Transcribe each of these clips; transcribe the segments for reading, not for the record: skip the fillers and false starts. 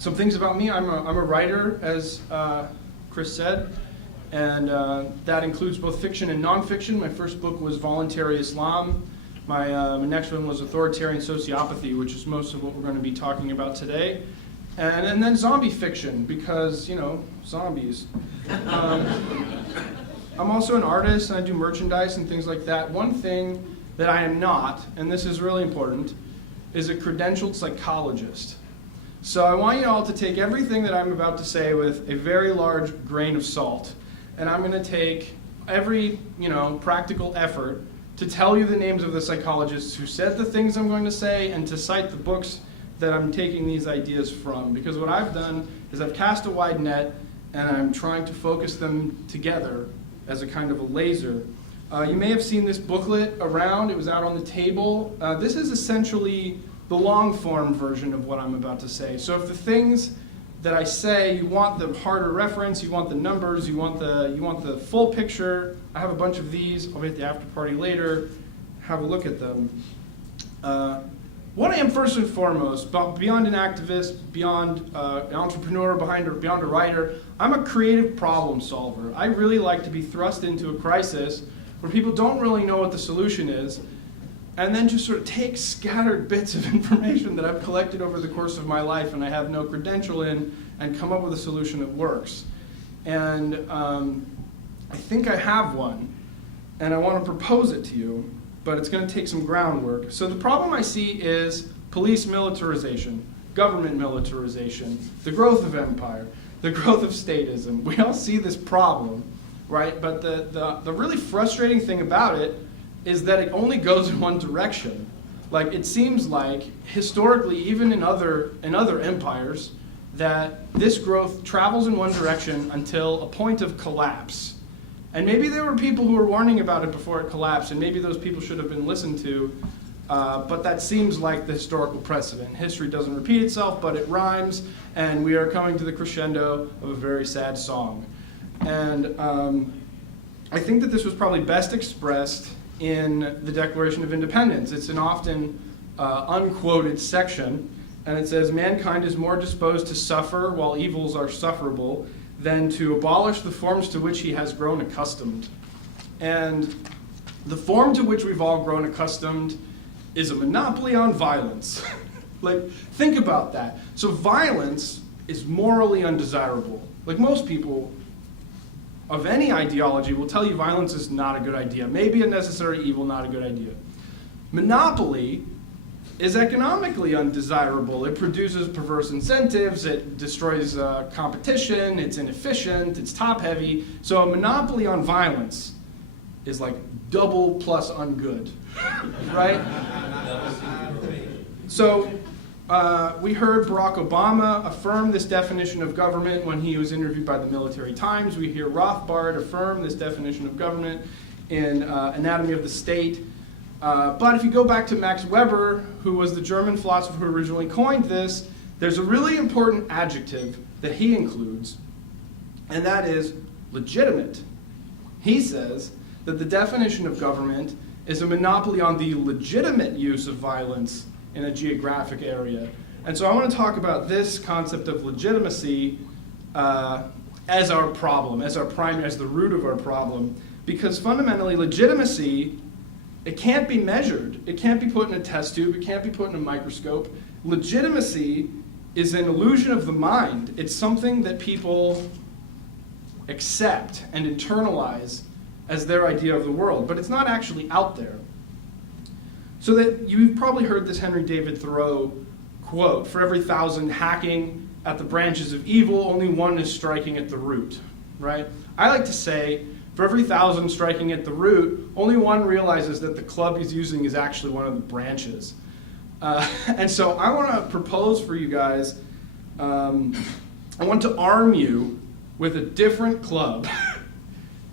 Some things about me. I'm a writer, as Chris said, and that includes both fiction and nonfiction. My first book was Voluntary Islam. My next one was Authoritarian Sociopathy, which is most of what we're going to be talking about today. And then zombie fiction, because, you know, zombies. I'm also an artist, and I do merchandise and things like that. One thing that I am not, and this is really important, is a credentialed psychologist. So I want you all to take everything that I'm about to say with a very large grain of salt. And I'm going to take every, practical effort to tell you the names of the psychologists who said the things I'm going to say and to cite the books that I'm taking these ideas from. Because what I've done is I've cast a wide net and I'm trying to focus them together as a kind of a laser. You may have seen this booklet around. It was out on the table. This is essentially the long-form version of what I'm about to say. So if the things that I say, you want the harder reference, you want the numbers, you want the full picture, I have a bunch of these. I'll be at the after party later. Have a look at them. What I am first and foremost, beyond an activist, beyond an entrepreneur, beyond a writer, I'm a creative problem solver. I really like to be thrust into a crisis where people don't really know what the solution is, and then just sort of take scattered bits of information that I've collected over the course of my life and I have no credential in and come up with a solution that works. And I think I have one, and I want to propose it to you, but it's going to take some groundwork. So the problem I see is police militarization, government militarization, the growth of empire, the growth of statism. We all see this problem, right? But the really frustrating thing about it is that it only goes in one direction. Like, it seems like historically, even in other empires, that this growth travels in one direction until a point of collapse. And maybe there were people who were warning about it before it collapsed, and maybe those people should have been listened to, but that seems like the historical precedent. History doesn't repeat itself, but it rhymes, and we are coming to the crescendo of a very sad song. And I think that this was probably best expressed in the Declaration of Independence. It's an often unquoted section, and it says, "Mankind is more disposed to suffer while evils are sufferable than to abolish the forms to which he has grown accustomed." And the form to which we've all grown accustomed is a monopoly on violence. Like, think about that. So violence is morally undesirable. Like, most people of any ideology will tell you violence is not a good idea. Maybe a necessary evil, not a good idea. Monopoly is economically undesirable. It produces perverse incentives, it destroys competition, it's inefficient, it's top-heavy. So a monopoly on violence is like double plus ungood, right? So we heard Barack Obama affirm this definition of government when he was interviewed by the Military Times. We hear Rothbard affirm this definition of government in Anatomy of the State. But if you go back to Max Weber, who was the German philosopher who originally coined this, there's a really important adjective that he includes, and that is legitimate. He says that the definition of government is a monopoly on the legitimate use of violence in a geographic area. And so I want to talk about this concept of legitimacy as our problem, as the root of our problem, because fundamentally legitimacy, it can't be measured. It can't be put in a test tube. It can't be put in a microscope. Legitimacy is an illusion of the mind. It's something that people accept and internalize as their idea of the world, but it's not actually out there. So that you've probably heard this Henry David Thoreau quote, "For every 1,000 hacking at the branches of evil, only one is striking at the root," right? I like to say, for every 1,000 striking at the root, only one realizes that the club he's using is actually one of the branches. And so I want to propose for you guys, I want to arm you with a different club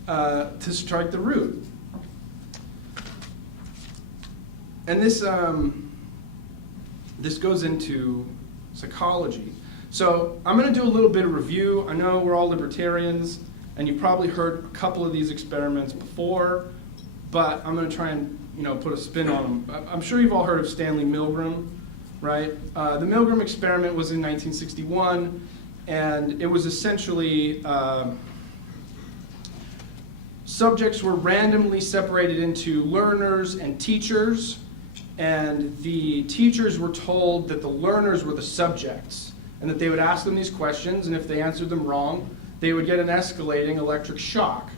to strike the root. And this goes into psychology. So I'm going to do a little bit of review. I know we're all libertarians, and you've probably heard a couple of these experiments before, but I'm going to try and put a spin on them. I'm sure you've all heard of Stanley Milgram. right? The Milgram experiment was in 1961, and it was essentially subjects were randomly separated into learners and teachers, and the teachers were told that the learners were the subjects, and that they would ask them these questions, and if they answered them wrong, they would get an escalating electric shock.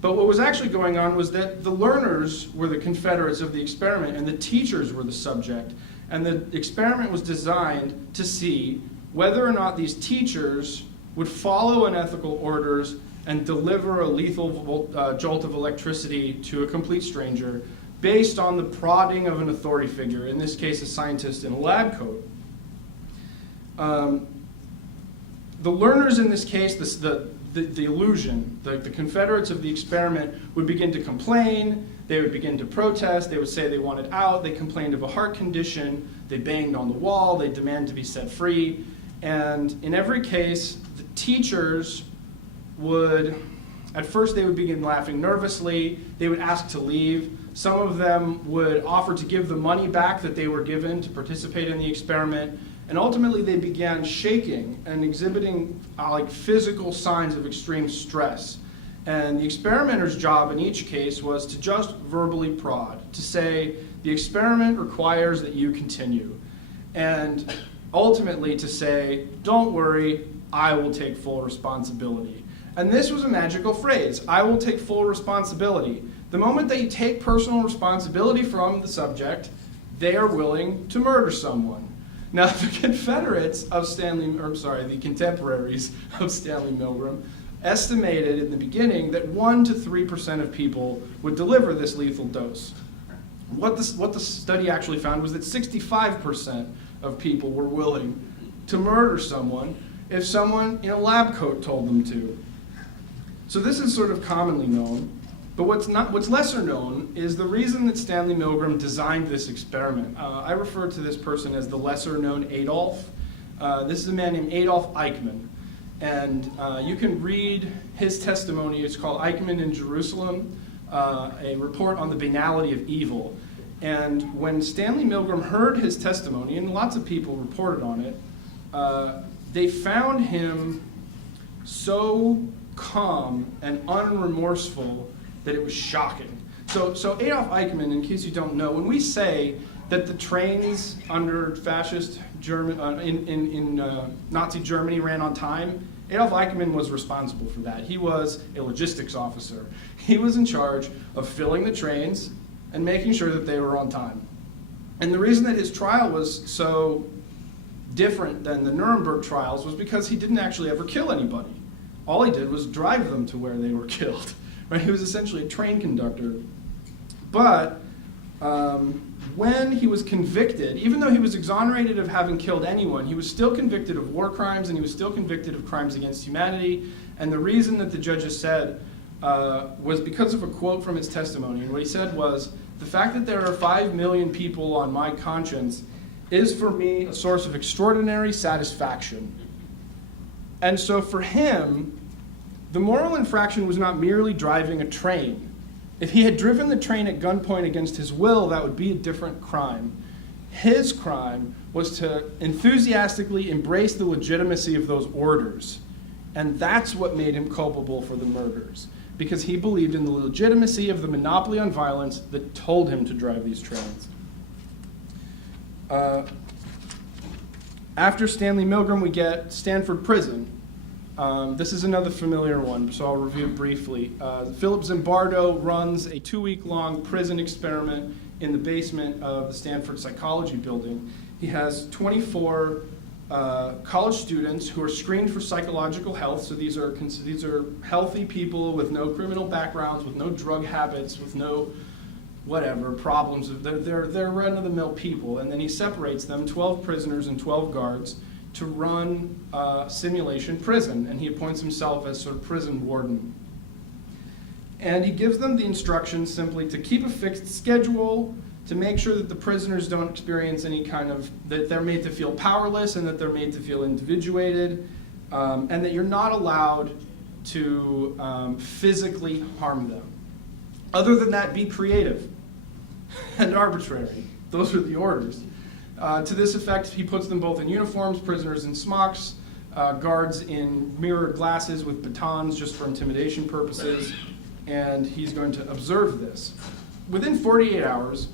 But what was actually going on was that the learners were the confederates of the experiment, and the teachers were the subject. And the experiment was designed to see whether or not these teachers would follow unethical orders and deliver a lethal jolt of electricity to a complete stranger based on the prodding of an authority figure, in this case a scientist in a lab coat. The learners in this case, the illusion, the confederates of the experiment would begin to complain, they would begin to protest, they would say they wanted out, they complained of a heart condition, they banged on the wall, they demanded to be set free, and in every case, the teachers would, at first they would begin laughing nervously, they would ask to leave, some of them would offer to give the money back that they were given to participate in the experiment, and ultimately they began shaking and exhibiting like physical signs of extreme stress. And the experimenter's job in each case was to just verbally prod, to say, the experiment requires that you continue. And ultimately to say, don't worry, I will take full responsibility. And this was a magical phrase, I will take full responsibility. The moment that you take personal responsibility from the subject, they are willing to murder someone. Now, the Confederates of the contemporaries of Stanley Milgram estimated in the beginning that 1% to 3% of people would deliver this lethal dose. What the study actually found was that 65% of people were willing to murder someone if someone in a lab coat told them to. So this is sort of commonly known. But what's lesser known is the reason that Stanley Milgram designed this experiment. I refer to this person as the lesser known Adolf. This is a man named Adolf Eichmann. And you can read his testimony. It's called Eichmann in Jerusalem, a report on the banality of evil. And when Stanley Milgram heard his testimony, and lots of people reported on it, they found him so calm and unremorseful that it was shocking. So Adolf Eichmann, in case you don't know, when we say that the trains under fascist German, in Nazi Germany ran on time, Adolf Eichmann was responsible for that. He was a logistics officer. He was in charge of filling the trains and making sure that they were on time. And the reason that his trial was so different than the Nuremberg trials was because he didn't actually ever kill anybody. All he did was drive them to where they were killed. Right? He was essentially a train conductor. But when he was convicted, even though he was exonerated of having killed anyone, he was still convicted of war crimes and he was still convicted of crimes against humanity. And the reason that the judges said was because of a quote from his testimony. And what he said was, the fact that there are 5 million people on my conscience is for me a source of extraordinary satisfaction. And so for him, the moral infraction was not merely driving a train. If he had driven the train at gunpoint against his will, that would be a different crime. His crime was to enthusiastically embrace the legitimacy of those orders. And that's what made him culpable for the murders, because he believed in the legitimacy of the monopoly on violence that told him to drive these trains. After Stanley Milgram, we get Stanford Prison. This is another familiar one, so I'll review it briefly. Philip Zimbardo runs a 2-week-long prison experiment in the basement of the Stanford Psychology building. He has 24 college students who are screened for psychological health. So these are healthy people with no criminal backgrounds, with no drug habits, with no whatever problems. They're run-of-the-mill people. And then he separates them, 12 prisoners and 12 guards, to run simulation prison, and he appoints himself as sort of prison warden. And he gives them the instructions simply to keep a fixed schedule, to make sure that the prisoners don't experience any kind of, that they're made to feel powerless and that they're made to feel individuated, and that you're not allowed to physically harm them. Other than that, be creative and arbitrary. Those are the orders. To this effect, he puts them both in uniforms, prisoners in smocks, guards in mirror glasses with batons just for intimidation purposes, and he's going to observe this. Within 48 hours,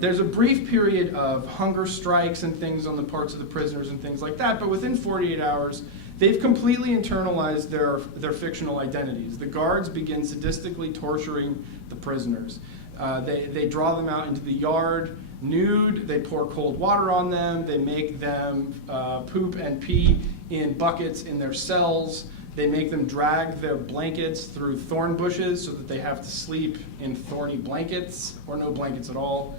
there's a brief period of hunger strikes and things on the parts of the prisoners and things like that, but within 48 hours, they've completely internalized their fictional identities. The guards begin sadistically torturing the prisoners. They draw them out into the yard nude, they pour cold water on them, they make them poop and pee in buckets in their cells, they make them drag their blankets through thorn bushes so that they have to sleep in thorny blankets or no blankets at all.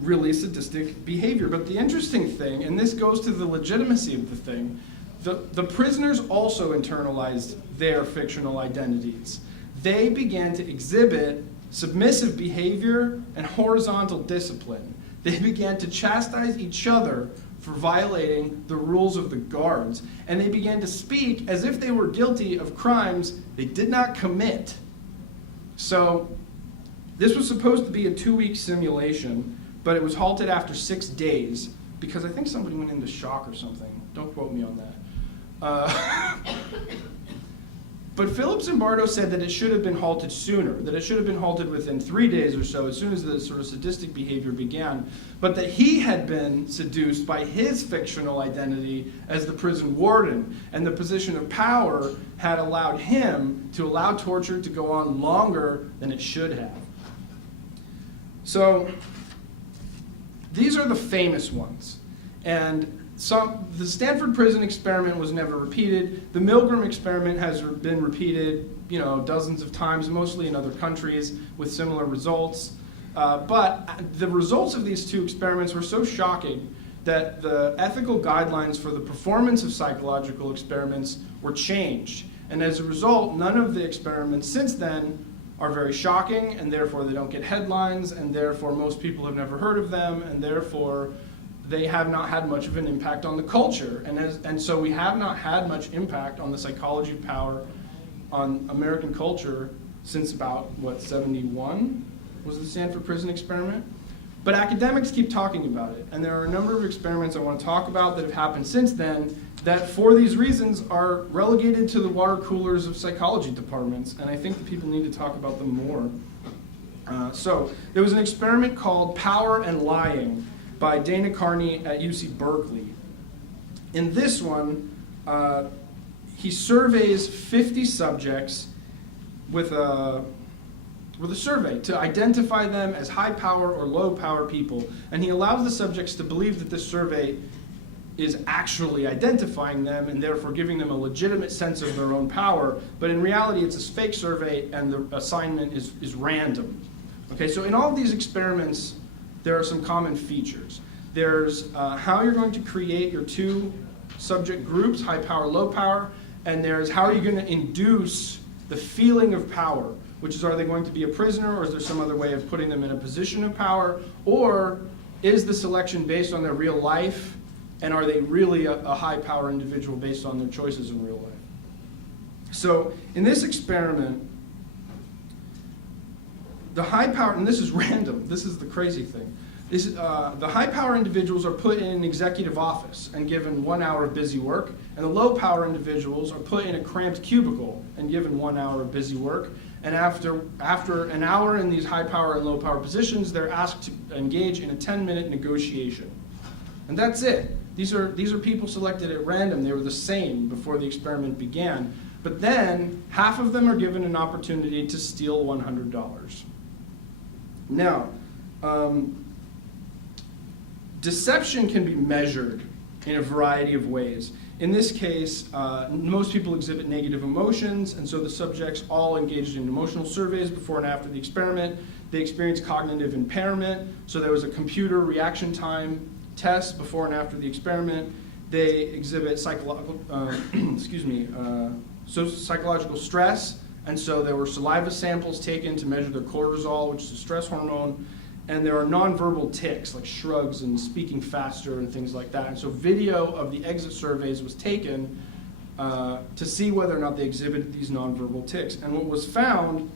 Really sadistic behavior. But the interesting thing, and this goes to the legitimacy of the thing, the prisoners also internalized their fictional identities. They began to exhibit submissive behavior and horizontal discipline. They began to chastise each other for violating the rules of the guards, and they began to speak as if they were guilty of crimes they did not commit. So this was supposed to be a 2-week simulation, but it was halted after 6 days because I think somebody went into shock or something. Don't quote me on that. But Philip Zimbardo said that it should have been halted sooner, that it should have been halted within 3 days or so, as soon as the sort of sadistic behavior began, but that he had been seduced by his fictional identity as the prison warden, and the position of power had allowed him to allow torture to go on longer than it should have. So these are the famous ones, and the Stanford Prison experiment was never repeated. The Milgram experiment has been repeated, dozens of times, mostly in other countries with similar results. But the results of these two experiments were so shocking that the ethical guidelines for the performance of psychological experiments were changed. And as a result, none of the experiments since then are very shocking, and therefore they don't get headlines, and therefore most people have never heard of them, and therefore they have not had much of an impact on the culture. And so we have not had much impact on the psychology of power on American culture since about, 71 was the Stanford Prison experiment? But academics keep talking about it, and there are a number of experiments I want to talk about that have happened since then that, for these reasons, are relegated to the water coolers of psychology departments, and I think that people need to talk about them more. So there was an experiment called Power and Lying by Dana Carney at UC Berkeley. In this one, he surveys 50 subjects with a survey to identify them as high power or low power people, and he allows the subjects to believe that this survey is actually identifying them and therefore giving them a legitimate sense of their own power, but in reality it's a fake survey and the assignment is random. Okay, so in all of these experiments, there are some common features. There's how you're going to create your two subject groups, high power, low power, and there's how are you going to induce the feeling of power, which is, are they going to be a prisoner, or is there some other way of putting them in a position of power, or is the selection based on their real life, and are they really a high power individual based on their choices in real life? So in this experiment, the high power, and this is random, this is the crazy thing, the high power individuals are put in an executive office and given 1 hour of busy work, and the low power individuals are put in a cramped cubicle and given 1 hour of busy work, and after an hour in these high power and low power positions, they're asked to engage in a 10-minute negotiation. And that's it. These are people selected at random. They were the same before the experiment began. But then half of them are given an opportunity to steal $100. Now, deception can be measured in a variety of ways. In this case, most people exhibit negative emotions, and so the subjects all engaged in emotional surveys before and after the experiment. They experienced cognitive impairment, so there was a computer reaction time test before and after the experiment. They exhibit psychological stress, and so there were saliva samples taken to measure their cortisol, which is a stress hormone, and there are nonverbal tics, like shrugs and speaking faster and things like that. And so video of the exit surveys was taken to see whether or not they exhibited these nonverbal tics. And what was found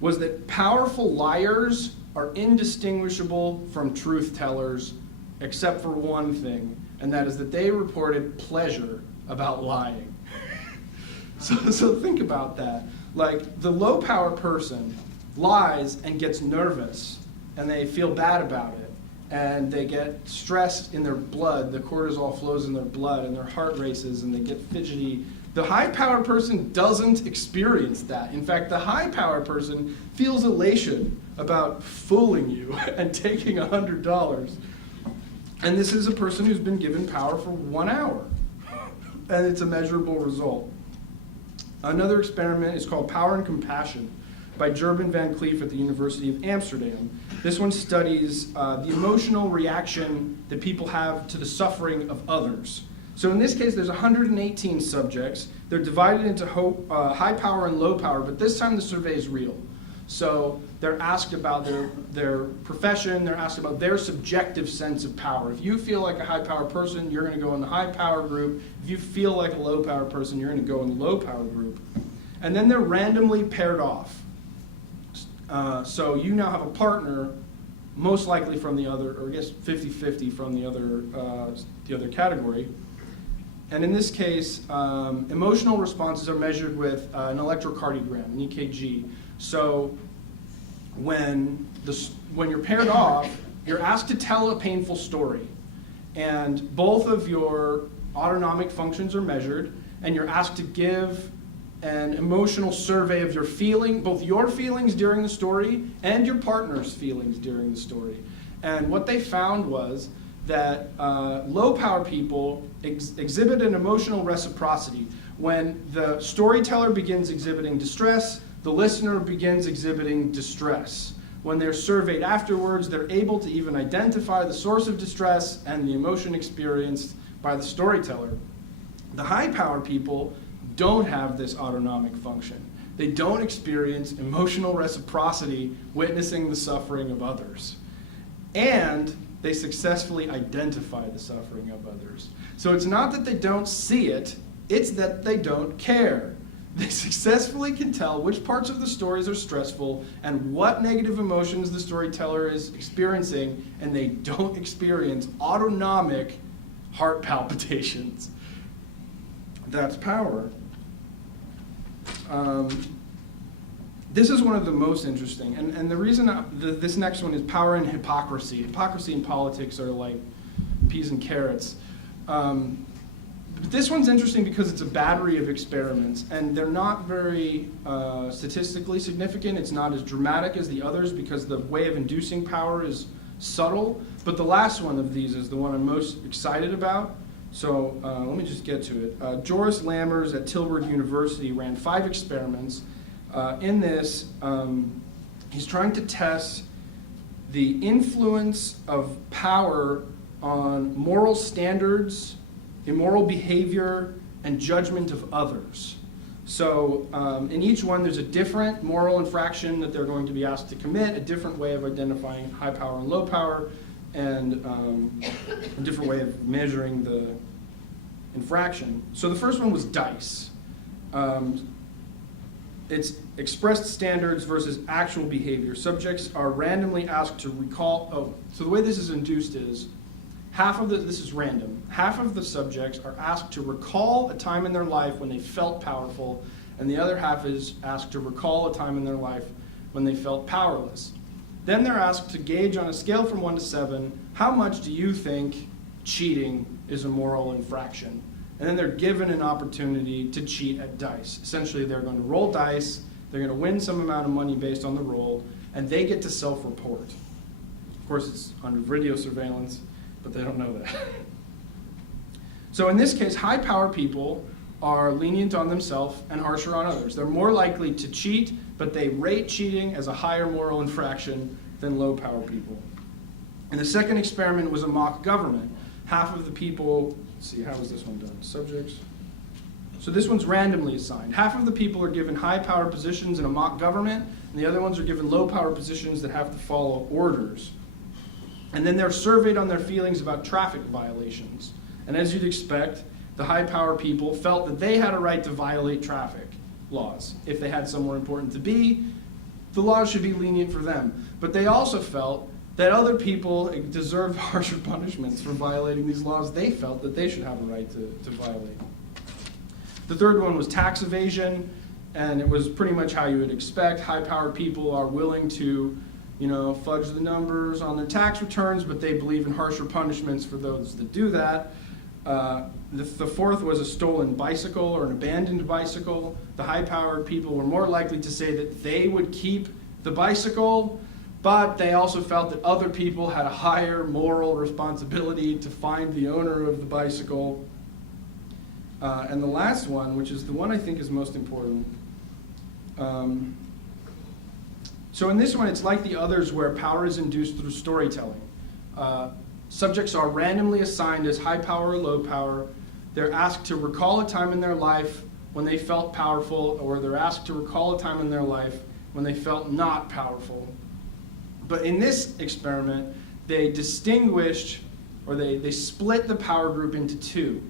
was that powerful liars are indistinguishable from truth tellers, except for one thing, and that is that they reported pleasure about lying. So think about that. Like, the low power person lies and gets nervous, and they feel bad about it, and they get stressed in their blood, the cortisol flows in their blood, and their heart races, and they get fidgety. The high power person doesn't experience that. In fact, the high power person feels elation about fooling you and taking $100. And this is a person who's been given power for 1 hour, and it's a measurable result. Another experiment is called Power and Compassion by Gerben van Cleef at the University of Amsterdam. This one studies the emotional reaction that people have to the suffering of others. So in this case, there's 118 subjects. They're divided into high power and low power, but this time the survey is real. So they're asked about their profession, they're asked about their subjective sense of power. If you feel like a high power person, you're going to go in the high power group. If you feel like a low power person, you're going to go in the low power group. And then they're randomly paired off. So you now have a partner, most likely from the other, or I guess 50-50 from the other category. And in this case, emotional responses are measured with an electrocardiogram, an EKG. So when you're paired off, you're asked to tell a painful story. And both of your autonomic functions are measured, and you're asked to give an emotional survey of your feeling, both your feelings during the story and your partner's feelings during the story. And what they found was that low power people exhibit an emotional reciprocity. When the storyteller begins exhibiting distress, the listener begins exhibiting distress. When they're surveyed afterwards, they're able to even identify the source of distress and the emotion experienced by the storyteller. The high power people don't have this autonomic function. They don't experience emotional reciprocity witnessing the suffering of others. And they successfully identify the suffering of others. So it's not that they don't see it, it's that they don't care. They successfully can tell which parts of the stories are stressful and what negative emotions the storyteller is experiencing, and they don't experience autonomic heart palpitations. That's power. This is one of the most interesting, and the reason this next one is power and hypocrisy. Hypocrisy and politics are like peas and carrots. But this one's interesting because it's a battery of experiments, and they're not very statistically significant. It's not as dramatic as the others because the way of inducing power is subtle. But the last one of these is the one I'm most excited about. So let me just get to it. Joris Lammers at Tilburg University ran 5 experiments. In this, he's trying to test the influence of power on moral standards, immoral behavior, and judgment of others. So in each one, there's a different moral infraction that they're going to be asked to commit, a different way of identifying high power and low power, and a different way of measuring the infraction. So the first one was dice. It's expressed standards versus actual behavior. Subjects are randomly asked to recall, so the way this is induced is, this is random, half of the subjects are asked to recall a time in their life when they felt powerful, and the other half is asked to recall a time in their life when they felt powerless. Then they're asked to gauge on a scale from 1 to 7, how much do you think cheating is a moral infraction? And then they're given an opportunity to cheat at dice. Essentially, they're going to roll dice, they're going to win some amount of money based on the roll, and they get to self-report. Of course, it's under video surveillance, but they don't know that. So in this case, high-power people are lenient on themselves and harsher on others. They're more likely to cheat, but they rate cheating as a higher moral infraction than low-power people. And the second experiment was a mock government. Half of the people, let's see, how is this one done? Subjects. So this one's randomly assigned. Half of the people are given high-power positions in a mock government, and the other ones are given low-power positions that have to follow orders. And then they're surveyed on their feelings about traffic violations. And as you'd expect, the high-power people felt that they had a right to violate traffic laws. If they had somewhere important to be, the laws should be lenient for them. But they also felt that other people deserved harsher punishments for violating these laws they felt that they should have a right to violate. The third one was tax evasion, and it was pretty much how you would expect. High-powered people are willing to, fudge the numbers on their tax returns, but they believe in harsher punishments for those that do that. The fourth was a stolen bicycle or an abandoned bicycle. The high-powered people were more likely to say that they would keep the bicycle, but they also felt that other people had a higher moral responsibility to find the owner of the bicycle. And the last one, which is the one I think is most important. So in this one, it's like the others where power is induced through storytelling. Subjects are randomly assigned as high power or low power. They're asked to recall a time in their life when they felt powerful, or they're asked to recall a time in their life when they felt not powerful. But in this experiment, they distinguished, or they split the power group into two.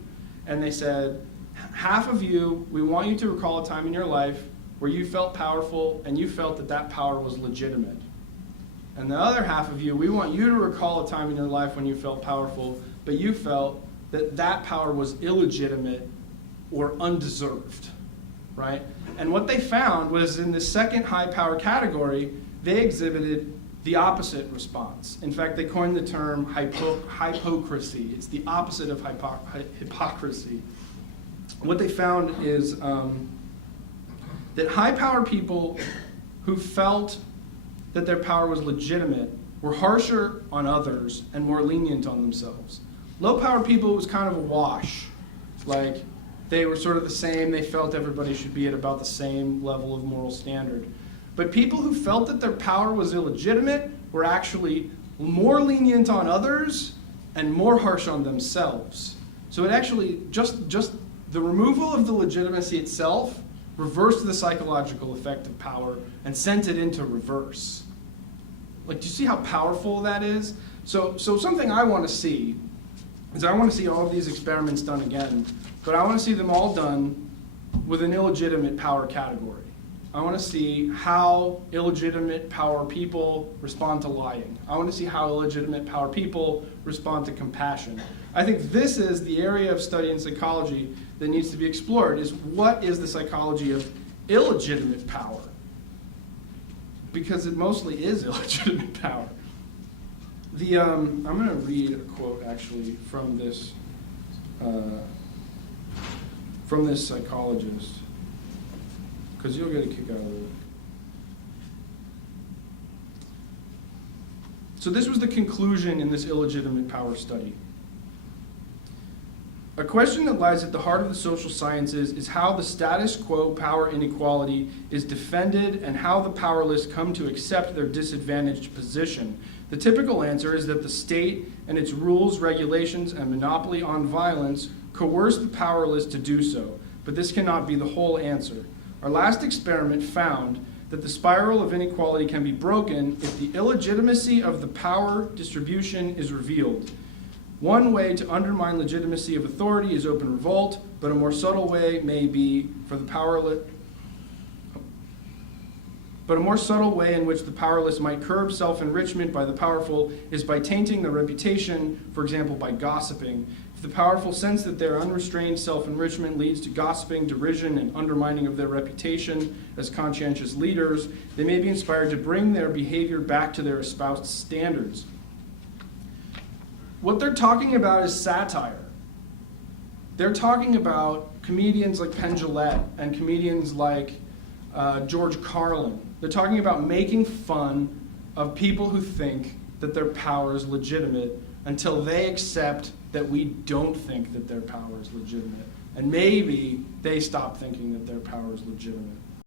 And they said, half of you, we want you to recall a time in your life where you felt powerful and you felt that that power was legitimate. And the other half of you, we want you to recall a time in your life when you felt powerful, but you felt that that power was illegitimate or undeserved, right? And what they found was in the second high power category, they exhibited the opposite response. In fact, they coined the term hypocrisy. It's the opposite of hypocrisy. What they found is that high power people who felt that their power was legitimate were harsher on others and more lenient on themselves. Low power people, it was kind of a wash. Like, they were sort of the same. They felt everybody should be at about the same level of moral standard. But people who felt that their power was illegitimate were actually more lenient on others and more harsh on themselves. So it actually, just the removal of the legitimacy itself reversed the psychological effect of power and sent it into reverse. Like, do you see how powerful that is? So something I want to see is I want to see all of these experiments done again, but I want to see them all done with an illegitimate power category. I want to see how illegitimate power people respond to lying. I want to see how illegitimate power people respond to compassion. I think this is the area of study in psychology that needs to be explored, is what is the psychology of illegitimate power? Because it mostly is illegitimate power. I'm going to read a quote actually from this psychologist, because you'll get a kick out of it. So this was the conclusion in this illegitimate power study. A question that lies at the heart of the social sciences is how the status quo power inequality is defended and how the powerless come to accept their disadvantaged position. The typical answer is that the state and its rules, regulations, and monopoly on violence coerce the powerless to do so, but this cannot be the whole answer. Our last experiment found that the spiral of inequality can be broken if the illegitimacy of the power distribution is revealed. One way to undermine legitimacy of authority is open revolt, but a more subtle way may be for the powerless. But a more subtle way in which the powerless might curb self-enrichment by the powerful is by tainting their reputation, for example, by gossiping. If the powerful sense that their unrestrained self-enrichment leads to gossiping, derision, and undermining of their reputation as conscientious leaders, they may be inspired to bring their behavior back to their espoused standards. What they're talking about is satire. They're talking about comedians like Penn Jillette and comedians like George Carlin. They're talking about making fun of people who think that their power is legitimate until they accept that we don't think that their power is legitimate. And maybe they stop thinking that their power is legitimate.